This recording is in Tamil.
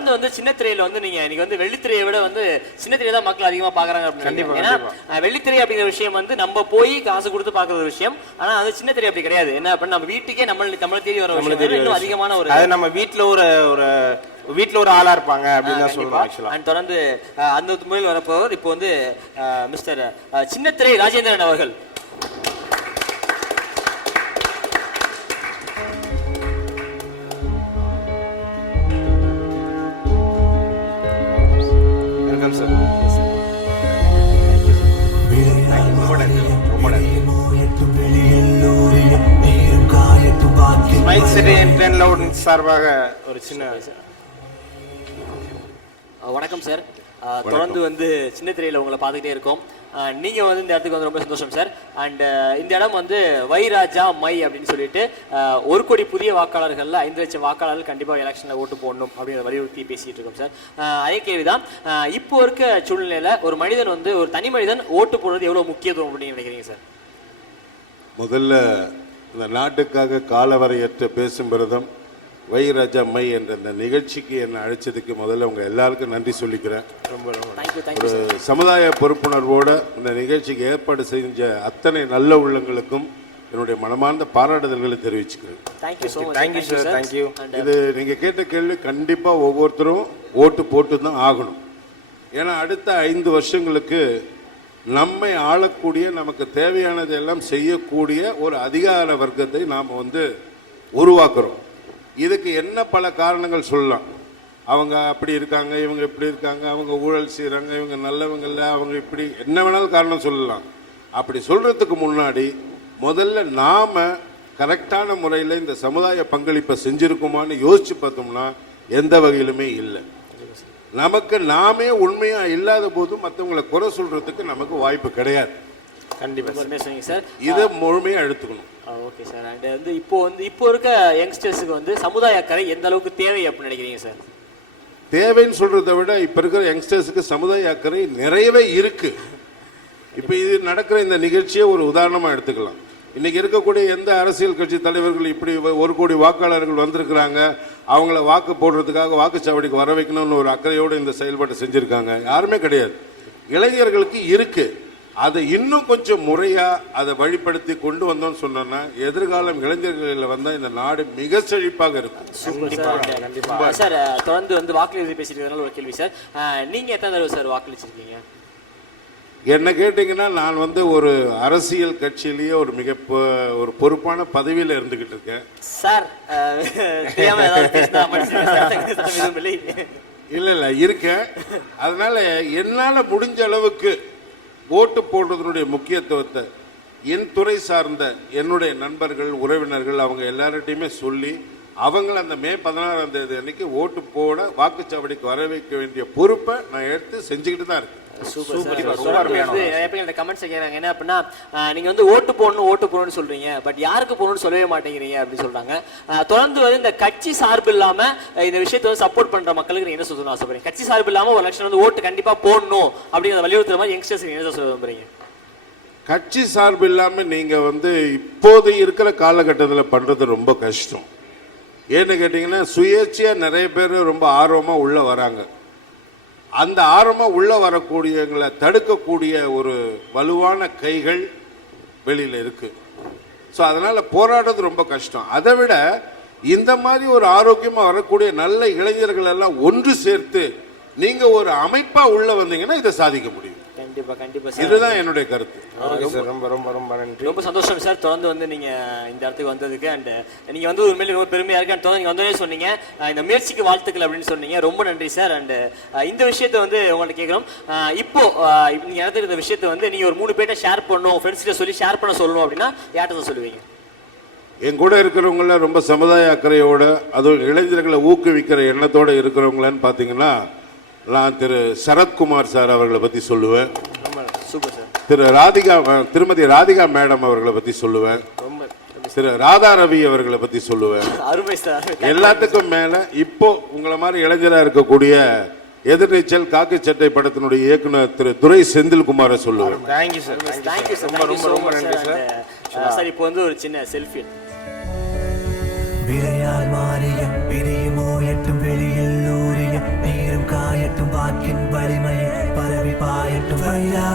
தொடர்ந்து வந்து சின்ன திரையில வந்து நீங்க இன்னைக்கு வந்து வெள்ளித்திரையை விட வந்து சின்ன திரையை தான் மக்கள் அதிகமா பாக்குறாங்க அப்படின்னு. ஏன்னா வெள்ளித்திரை அப்படிங்கிற விஷயம் வந்து நம்ம போய் காசு கொடுத்து பாக்குற ஒரு விஷயம். ஆனா அது சின்ன திரை அப்படி கிடையாது. என்ன அப்படின்னு நம்ம வீட்டுக்கே நம்மள தேடி வர விஷயம் இன்னும் அதிகமான ஒரு அது நம்ம வீட்டுல ஒரு ஆளா இருப்பாங்க அப்படின்னு சொல்லலாம். தொடர்ந்து அந்த முறையில் வரப்போவர் இப்போ வந்து மிஸ்டர் சின்னத்திரை ராஜேந்திரன் அவர்கள். சார்பாக ஒரு சின்ன வணக்கம் சார். தொடர்ந்து வந்து சின்ன திரையில உங்களை பார்த்துக்கிட்டே இருக்கோம். நீங்க வந்து இந்த இடத்துக்கு வந்து ரொம்ப சந்தோஷம் சார். அண்ட் இந்த இடம் வந்து வை ராஜா மை அப்படின்னு சொல்லிட்டு 1 கோடி புதிய வாக்காளர்கள்ல 5 லட்சம் வாக்காளர்கள் கண்டிப்பாக எலெக்ஷன்ல ஓட்டு போடணும் அப்படிங்கிற வலியுறுத்தி பேசிட்டு இருக்கோம் சார். அதே கேள்விதான், இப்போ இருக்க சூழ்நிலையில ஒரு மனிதன் வந்து ஒரு தனி மனிதன் ஓட்டு போடுறது எவ்வளவு முக்கியத்துவம் அப்படின்னு நினைக்கிறீங்க சார்? முதல்ல இந்த நாட்டுக்காக காலவரையற்ற பேசும் விரதம் வை ராஜா மை என்ற இந்த நிகழ்ச்சிக்கு என்னை அழைச்சதுக்கு முதல்ல உங்க எல்லாருக்கும் நன்றி சொல்லிக்கிறேன். ஒரு சமுதாய பொறுப்புணர்வோட இந்த நிகழ்ச்சிக்கு ஏற்பாடு செஞ்ச அத்தனை நல்ல உள்ளங்களுக்கும் என்னுடைய மனமார்ந்த பாராட்டுதல்களை தெரிவிச்சுக்கிறேன். இது நீங்க கேட்ட கேள்வி கண்டிப்பா ஒவ்வொருத்தரும் ஓட்டு போட்டு தான் ஆகணும். ஏன்னா அடுத்த 5 வருஷங்களுக்கு நம்மை ஆளக்கூடிய நமக்கு தேவையானது எல்லாம் செய்யக்கூடிய ஒரு அதிகார வர்க்கத்தை நாம் வந்து உருவாக்குறோம். இதுக்கு என்ன பல காரணங்கள் சொல்லலாம். அவங்க அப்படி இருக்காங்க, இவங்க இப்படி இருக்காங்க, அவங்க ஊழல் செய்கிறாங்க, இவங்க நல்லவங்க இல்லை, அவங்க இப்படி என்ன வேணாலும் காரணம் சொல்லலாம். அப்படி சொல்கிறதுக்கு முன்னாடி முதல்ல நாம் கரெக்டான முறையில் இந்த சமுதாய பங்களிப்பை செஞ்சுருக்குமான்னு யோசித்து பார்த்தோம்னா எந்த வகையிலுமே இல்லை. நமக்கு நாமே உண்மையாக இல்லாத போது மற்றவங்களை குறை சொல்கிறதுக்கு நமக்கு வாய்ப்பு கிடையாது. கண்டிப்பாக சார், இதை முழுமையாக எடுத்துக்கணும். Okay sir. அண்ட் வந்து இப்போ இருக்க யங்ஸ்டர்ஸுக்கு வந்து சமுதாய அக்கறை எந்த அளவுக்கு தேவை அப்படின்னு நினைக்கிறீங்க சார்? தேவைன்னு சொல்றதை விட இப்ப இருக்கிற யங்ஸ்டர்ஸுக்கு சமுதாய அக்கறை நிறையவே இருக்கு. இப்ப இது நடக்கிற இந்த நிகழ்ச்சியை ஒரு உதாரணமா எடுத்துக்கலாம். இன்னைக்கு இருக்கக்கூடிய எந்த அரசியல் கட்சி தலைவர்கள் இப்படி 1 கோடி வாக்காளர்கள் வந்திருக்கிறாங்க, அவங்கள வாக்கு போடுறதுக்காக வாக்குச்சாவடிக்கு வர வைக்கணும்னு ஒரு அக்கறையோடு இந்த செயல்பாட்டை செஞ்சிருக்காங்க? யாருமே கிடையாது. இளைஞர்களுக்கு இருக்கு. அதை இன்னும் கொஞ்சம் முறையா அதை வழிப்படுத்தி கொண்டு வந்தோம்னு சொன்னோம்னா எதிர்காலம் இளைஞர்களில் வந்தா இந்த நாடு மிக செழிப்பாக இருக்கும். சார், தொடர்ந்து வந்து வாக்களித்து பேசிட்டு ஒரு கேள்வி சார். நீங்க எத்தனை தடவை சார் வாக்களிச்சிருக்கீங்க? என்ன கேட்டீங்கன்னா, நான் வந்து ஒரு அரசியல் கட்சியிலேயே ஒரு பொறுப்பான பதவியில் இருந்துகிட்டு இருக்கேன் சார். இல்ல இருக்கேன். அதனால என்னால முடிஞ்ச அளவுக்கு ஓட்டு போடுறதுனுடைய முக்கியத்துவத்தை என் துறை சார்ந்த என்னுடைய நண்பர்கள், உறவினர்கள் அவங்க எல்லார்ட்டையுமே சொல்லி அவங்கள அந்த மே 16ஆம் தேதி அன்னைக்கு ஓட்டு போட வாக்குச்சாவடிக்கு வர வைக்க வேண்டிய பொறுப்பை நான் எடுத்து செஞ்சுக்கிட்டு தான் இருக்கேன். என்ன அப்படின்னா, நீங்க வந்து ஓட்டு போடணும்னு சொல்றீங்க, பட் யாருக்கு போடணும்னு சொல்லவே மாட்டேங்கிறீங்க அப்படின்னு சொல்றாங்க. தொடர்ந்து வந்து இந்த கட்சி சார்பு இல்லாம இந்த விஷயத்தை வந்து சப்போர்ட் பண்ற மக்களுக்கு நீங்க என்ன சொல்லணும் ஆசைப்படுறீங்க? கட்சி சார்பு இல்லாம ஒரு எலெக்ஷன் வந்து ஓட்டு கண்டிப்பா போடணும் அப்படிங்கிற வலியுறுத்துற மாதிரி யங்ஸ்டர்ஸ் என்ன சொல்ல விரும்புறீங்க? கட்சி சார்பு இல்லாம நீங்க வந்து இப்போது இருக்கிற காலகட்டத்தில் பண்றது ரொம்ப கஷ்டம். ஏன்னு கேட்டீங்கன்னா, சுயேட்சையா நிறைய பேர் ரொம்ப ஆர்வமா உள்ள வராங்க. அந்த ஆர்வமாக உள்ள வரக்கூடியவங்களை தடுக்கக்கூடிய ஒரு வலுவான கைகள் வெளியில் இருக்கு. ஸோ அதனால போராடுறது ரொம்ப கஷ்டம். அதை விட இந்த மாதிரி ஒரு ஆரோக்கியமாக வரக்கூடிய நல்ல இளைஞர்கள் எல்லாம் ஒன்று சேர்த்து நீங்க ஒரு அமைப்பா உள்ள வந்தீங்கன்னா இதை சாதிக்க முடியும். கண்டிப்பா கண்டிப்பா, இதுதான் என்னுடைய கருத்து. ரொம்ப ரொம்ப ரொம்ப நன்றி. ரொம்ப சந்தோஷம் சார் தொடர்ந்து வந்து நீங்க இந்த இடத்துக்கு வந்ததுக்கு. அண்ட் நீங்க வந்து உண்மையிலே ரொம்ப பெருமையா இருக்கு. அண்ட் தொடர்ந்து நீங்க வந்தோடனே சொன்னீங்க இந்த முயற்சிக்கு வாழ்த்துக்கள் அப்படின்னு சொன்னீங்க. ரொம்ப நன்றி சார். அண்ட் இந்த விஷயத்தை வந்து உங்கள்ட்ட கேட்குறோம். இப்போ நீங்க இடத்துல இந்த விஷயத்தை வந்து நீங்க ஒரு 3 பேர்ட்ட ஷேர் பண்ணணும், ஃப்ரெண்ட்ஸ் கிட்ட சொல்லி ஷேர் பண்ண சொல்லணும் அப்படின்னா யார்கிட்ட சொல்லுவீங்க? என் கூட இருக்கிறவங்கள ரொம்ப சமுதாய அக்கறையோட, அதுவும் இளைஞர்களை ஊக்குவிக்கிற எண்ணத்தோட இருக்கிறவங்களான்னு பார்த்தீங்கன்னா, நான் திரு சரத்குமார் சார் அவர்களை பற்றி சொல்லுவேன். திருமதி ராதிகா மேடம் அவர்களை பற்றி சொல்லுவேன். திரு ராதா ரவி அவர்களை பற்றி சொல்லுவேன். எல்லாத்துக்கும் மேல இப்போ உங்களை மாதிரி இளைஞராக இருக்கக்கூடிய எதிர்நீச்சல் காக்கி சட்டை படத்தினுடைய இயக்குனர் திரு துரை செந்தில்குமாரை சொல்லுவேன். Thank you sir. ரொம்ப ரொம்ப ரொம்ப நன்றி சார். சார், இப்போ வந்து ஒரு சின்ன செல்ஃபி. விரையால் மாறிய பிரியுமோ எட்டும் வெளியில் ஊறிய வாக்கின் வலிமை பரவி பாயட்டும் வைரா